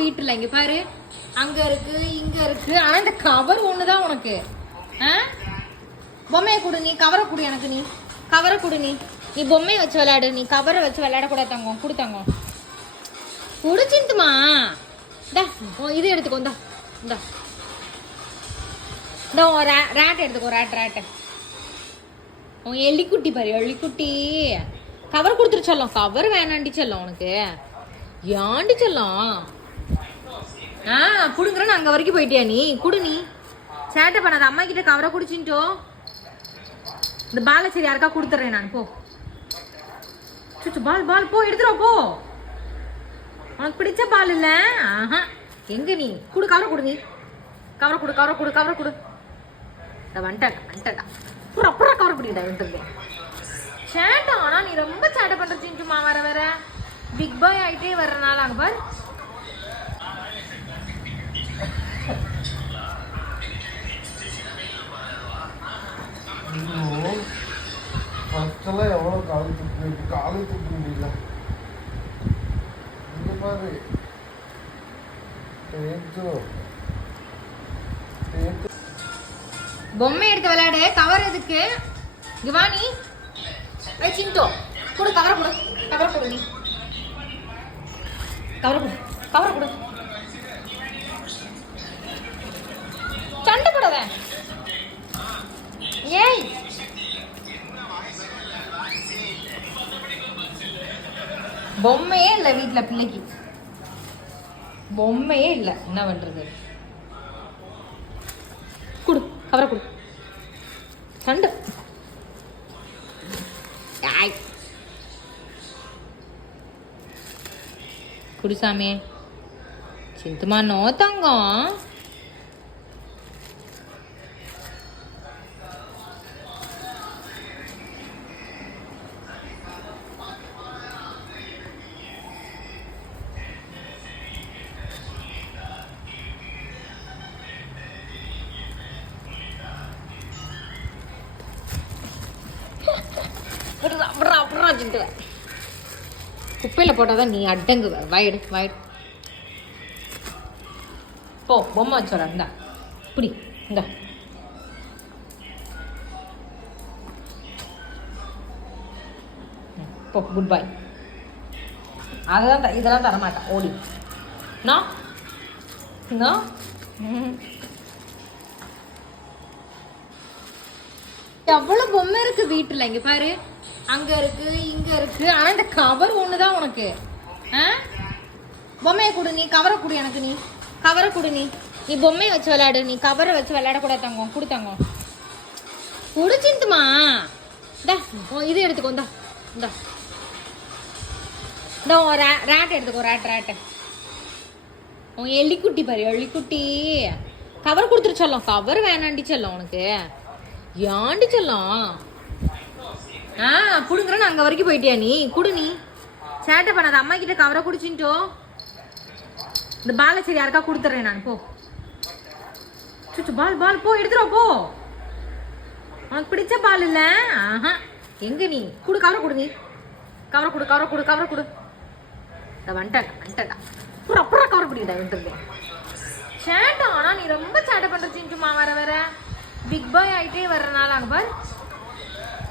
வீட்டுல இங்க பாரு, அங்க இருக்கு இங்க இருக்கு. ஆனா இந்த கவர் ஒண்ணுதான் உனக்கு. பொம்மையை கொடு, நீ கவரை கொடு எனக்கு. நீ கவரை கொடு, நீ பொம்மையை வச்சு விளையாடு. நீ கவரை வச்சு விளையாட கூட தங்கம். கொடுத்தாங்க குடிச்சிட்டுமா. இது எடுத்துக்கோ. இந்தா இந்தா இந்த ரேட் எடுத்துக்கோ. ரேட் உன் எலிக்குட்டி பாரு, எலிக்குட்டி. கவர் கொடுத்துட்டு செல்லம். கவர் வேணாண்டி செல்லம் உனக்கு. ஏண்டி செல்லம்? புடுங்குறேன்னு அங்க வரைக்கும் போயிட்டியா நீ? குடு, நீ சேட்டை பண்ணாத. அம்மா கிட்ட கவரை குடிச்சுட்டோ. இந்த பாலை சரி யாருக்கா கொடுத்துட்றேன் நான். போ சுச்சு, பால் போ, எடுத்துருவா போ. உனக்கு பிடிச்ச பால் இல்ல. எங்க நீ? குடு, கவரை கொடு. நீ கவரை கொடு. வந்துட்டா புறா கவரை பிடிக்கிட்டா வந்துருக்கேன். சேட்டை ஆனா நீ ரொம்ப சேட்டை பண்ற சிஞ்சுமா. வர பிக் பாய் ஆயிட்டே வர்றனால அங்க பாரு. எவ்வளவு காலை தூக்க முடியல. இங்க பாரு, பொம்மை எடுத்து விளையாடு. கவர் எதுக்கு? திவானி சிண்டோ கொடு. கவரை கொடு. நீ கவரை கொடு. சண்டை போடாத. ஏய் பொம்மையே இல்ல வீட்டுல. பிள்ளைக்கு பொம்மையே இல்ல. என்ன பண்றது? குடு, கவரை குடு. சண்டை குடிசாமி. சிந்துமா நோ தங்கம். குப்பையில போட்டாதான் நீ அடங்குவ. வயடு போ. பொம்மை வச்சோட. இந்தா புடி. இந்தா போ. Good bye. அதெல்லாம் இதெல்லாம் தரமாட்டேன். ஓடி. எவ்வளவு பொம்மை இருக்கு வீட்டுல. இங்க பாரு, அங்க இருக்கு இங்க இருக்கு. ஆனா இந்த கவர் ஒண்ணுதான் உனக்கு. பொம்மையை கொடு. நீ கவரை கொடு எனக்கு. நீ கவரை கொடு. நீ பொம்மையை வச்சு விளையாடு. நீ கவரை வச்சு விளையாட கூட தங்கம். கொடுத்தாங்க குடிச்சிட்டுமா. இது எடுத்துக்கோ. இந்தா ரேட் எடுத்துக்கோ. ரேட் உன் எலிக்குட்டி பாரு, எலிக்குட்டி. கவர் கொடுத்துட்டு செல்லம். கவர் வேணாண்டி செல்லம் உனக்கு. ஏண்டி செல்லம்? புடுங்குறேன்னு அங்க வரைக்கும் போயிட்டியா நீ? குடு, நீ சேட்டை பண்ணாத. அம்மா கிட்ட கவரை குடிச்சுட்டோ. இந்த பாலை சரி யாருக்கா கொடுத்துட்றேன் நான். போ சுச்சு, பால் போ, எடுத்துருவா போ. உனக்கு பிடிச்ச பால் இல்ல. எங்க நீ? குடு, கவரை கொடு. நீ கவரை கொடு. வந்துட்டா புறா கவரை பிடிக்கிட்டா வந்துருக்கேன். சேட்டை ஆனா நீ ரொம்ப சேட்டை பண்ற சிஞ்சுமா. வர பிக் பாய் ஆயிட்டே வர்றனால அங்க பாரு.